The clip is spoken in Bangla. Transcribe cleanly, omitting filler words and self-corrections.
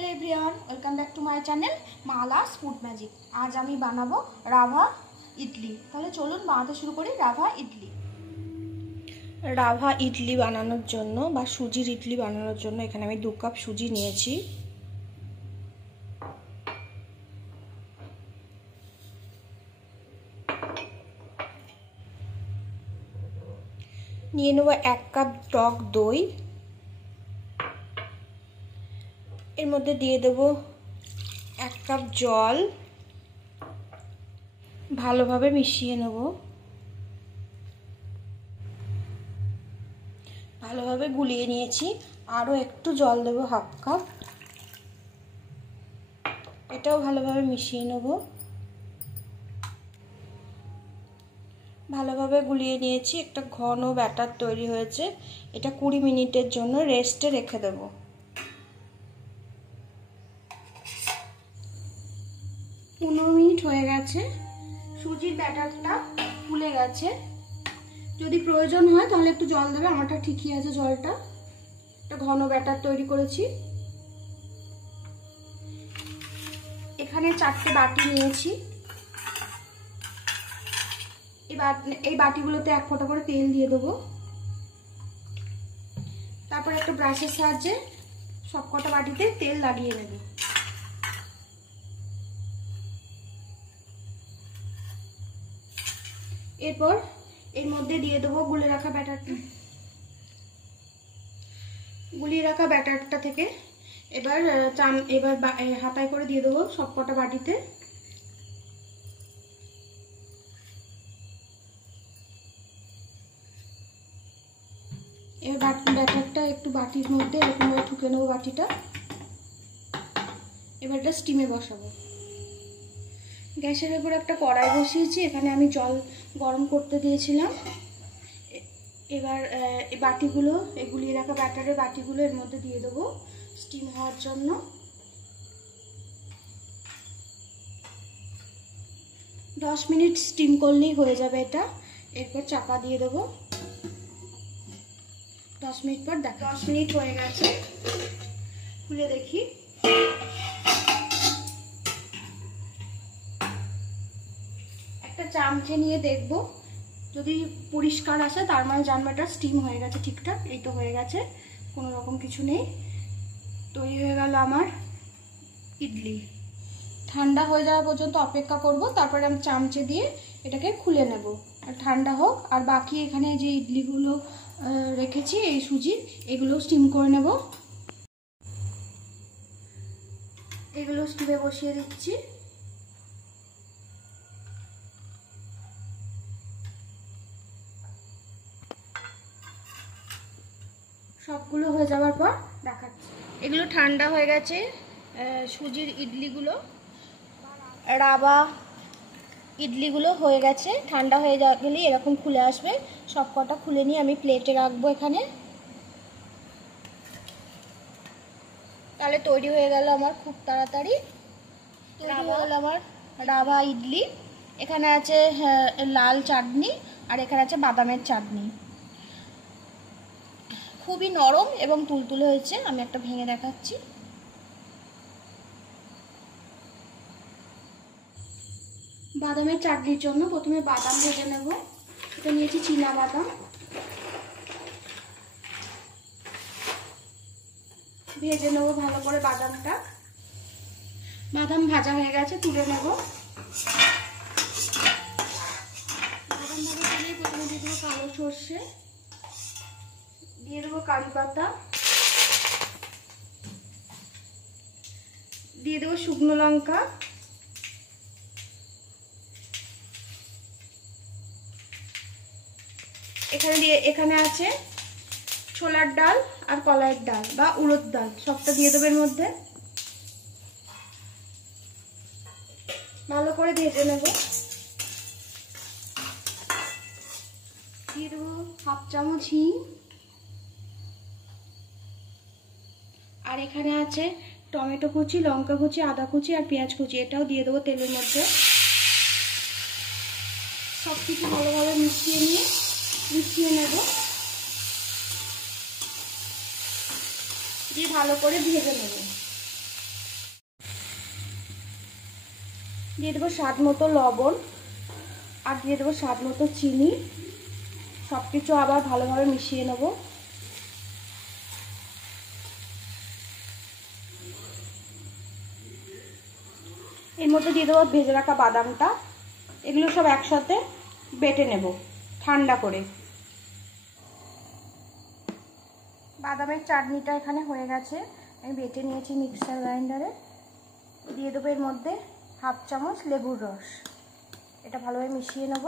Hello everyone welcome back to my channel Mala's food magic. आज आमी बानाबो राभा इडली। ताहले चलुन बानाते शुरू करी राभा इडली। राभा इडली बानानोर जोन्नो बा सुजिर इडली बानानोर जोन्नो एखाने आमी 2 कप सुजी नियेछि। निये नेब 1 कप टक दई, एर मध्य दिए देव 1 कप जल, भालोभाबे मिशिए नेब। भालोभाबे गुलिए निएछि, आरो एकटू जल देव 1/2 कप, एटाओ भालोभाबे मिशिए नेब। भालोभाबे गुलिए निएछि, एकटा घन बैटार तैरी हयेछे। एटा 20 मिनिटेर जोन्नो रेस्टे रेखे देब। 15 मिनट হয়ে গেছে। সুজির ব্যাটারটা ফুলে গেছে। যদি প্রয়োজন হয় তাহলে একটু জল দেবে, আমারটা ঠিকই আছে জলটা। একটা ঘন ব্যাটার তৈরি করেছি। এখানে 4টে বাটি নিয়েছি। এই বাটিগুলোতে 1 ফোঁটা করে তেল দিয়ে দেব। তারপর একটা ব্রাশের সাহায্যে সবকটা বাটিতে তেল লাগিয়ে নেব। এরপর এর মধ্যে দিয়ে দেব গুলিয়ে রাখা ব্যাটারটা। গুলিয়ে রাখা ব্যাটারটা থেকে এবার হাতায় করে দিয়ে দেব সবকটা বাটিতে। এবার ব্যাটারটা একটু বাটির মধ্যে এরকম ভাবে ঠুকে নেব বাটিটা। এবার এটা স্টিমে বসাবো। গ্যাসের উপর একটা কড়াই বসিয়েছি, এখানে আমি জল গরম করতে দিয়েছিলাম। এবার এই বাটিগুলো, এই গুলিয়ে রাখা ব্যাটারের বাটিগুলো এর মধ্যে দিয়ে দেবো স্টিম হওয়ার জন্য। 10 মিনিট স্টিম করলেই হয়ে যাবে এটা। এরপর চাপা দিয়ে দেবো। 10 মিনিট পর দেখো। 10 মিনিট হয়ে গেছে, খুলে দেখি। চামচে নিয়ে দেখব, যদি পরিষ্কার আসে তার মানে জানবো এটা স্টিম হয়ে গেছে ঠিকঠাক। এই তো হয়ে গেছে, কোনো রকম কিছু নেই। তৈরি হয়ে গেল আমার ইডলি। ঠান্ডা হয়ে যাওয়া পর্যন্ত অপেক্ষা করব, তারপরে আমি চামচে দিয়ে এটাকে খুলে নেব। আর ঠান্ডা হোক। আর বাকি এখানে যে ইডলিগুলো রেখেছি এই সুজির, এগুলো স্টিম করে নেব। এগুলো স্টিমে বসিয়ে দিচ্ছি। সবগুলো হয়ে যাওয়ার পর দেখাচ্ছি। এগুলো ঠান্ডা হয়ে গেছে সুজির ইডলিগুলো। রাভা ইডলিগুলো হয়ে গেছে। ঠান্ডা হয়ে গেলেই এরকম খুলে আসবে। সবকটা খুলে নিয়ে আমি প্লেটে রাখবো এখানে। তাহলে তৈরি হয়ে গেল আমার খুব তাড়াতাড়ি। তৈরি হয়ে গেল আমার রাভা ইডলি। এখানে আছে লাল চাটনি আর এখানে আছে বাদামের চাটনি। খুবই নরম এবং তুলতুলে হয়েছে। আমি একটা ভেঙে দেখাচ্ছি। বাদামের চাটনির জন্য প্রথমে বাদাম ভেজে নেব। এটা নিয়েছি চীনা বাদাম। ভেজে নেব ভালো করে বাদামটা। বাদাম ভাজা হয়ে গেছে, তুলে নেব। বাদাম ভাজা তুলে প্রথমে দিয়ে দেবো কালো সর্ষে, দিয়ে দেবো কারি পাতা, দিয়ে দেবো শুকনো লঙ্কা, এখানে আছে ছোলার ডাল আর কলাইয়ের ডাল বা উড়দ ডাল, সবটা দিয়ে দেবো এর মধ্যে। ভালো করে ভেজে নেব। দিয়ে দেবো 1/2 চামচ হিং। আর এখানে আছে টমেটো কুচি, লঙ্কা কুচি, আদা কুচি আর পেঁয়াজ কুচি, এটাও দিয়ে দেবো তেলের মধ্যে। সব কিছু ভালোভাবে মিশিয়ে নেব। দিয়ে ভালো করে ভেজে নেব। দিয়ে দেবো স্বাদ মতো লবণ আর দিয়ে দেবো স্বাদ মতো চিনি। সব কিছু আবার ভালোভাবে মিশিয়ে নেব। এর মধ্যে দিয়ে দেবো ভেজে রাখা বাদামটা। এগুলো সব একসাথে বেটে নেব ঠান্ডা করে। বাদামের চাটনিটা এখানে হয়ে গেছে, আমি বেটে নিয়েছি মিক্সার গ্রাইন্ডারে। দিয়ে দেবো এর মধ্যে হাফ চামচ লেবুর রস। এটা ভালোভাবে মিশিয়ে নেব।